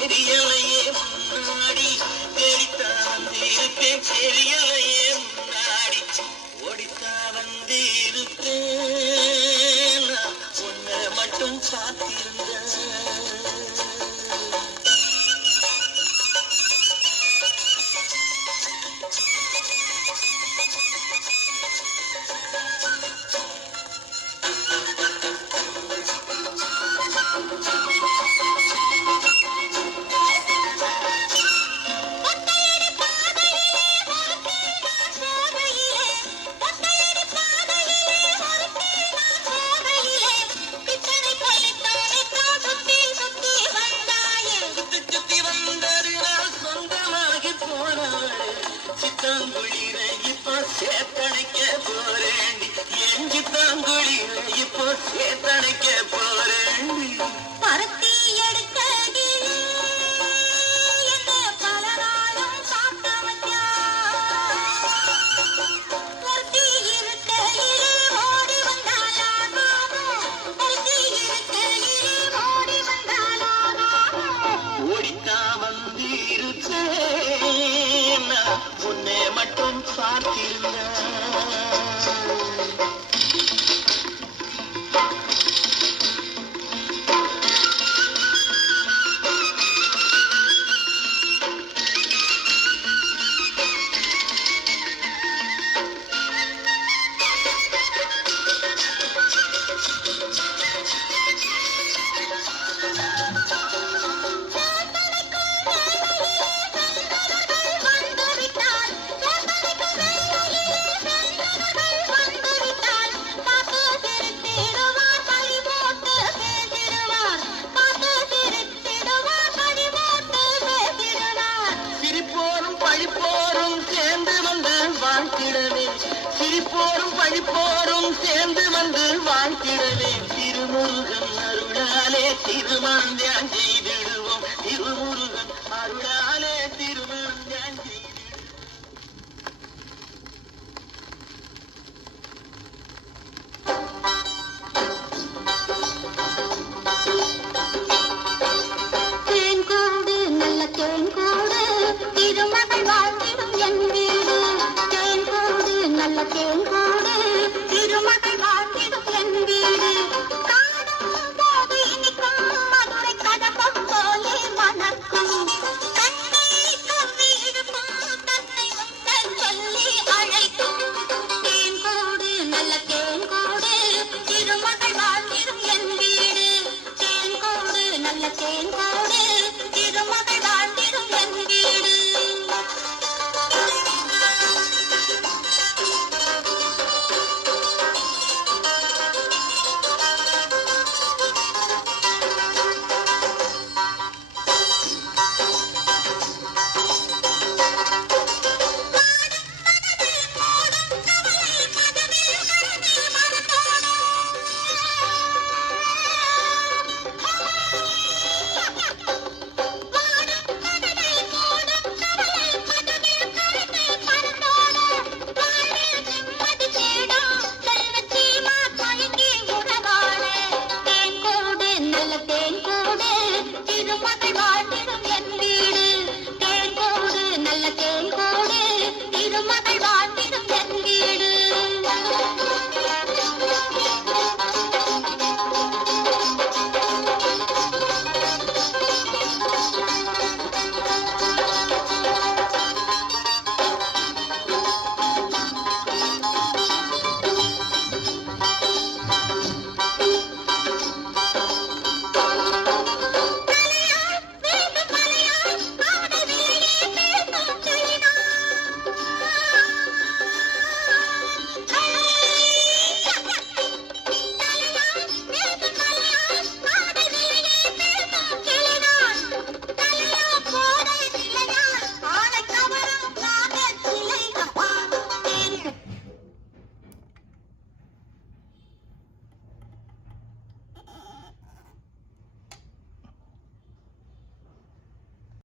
தெரியலையே முன்னாடி தேடித்தான் வந்து இருப்பேன் தெரியலையே முன்னாடி ஓடித்தான் வந்து இருப்பேன் நான் உன்னை மட்டும் பார்த்திருந்தேன். போனாரு சித்தாங்குழியில இப்போ சேத்தனைக்க போறேண்டி என் சித்தாங்குழியில இப்போ சேத்தணைக்க போறேண்டி பார்த்திருந்த சிரிப்போரும் பழிப்போரும் சேர்ந்து வந்து வாழ்த்திடவே திருமுருகன் அருளாலே திருமந்தியான் செய்திடுவோம். திருமுருகன் அருளா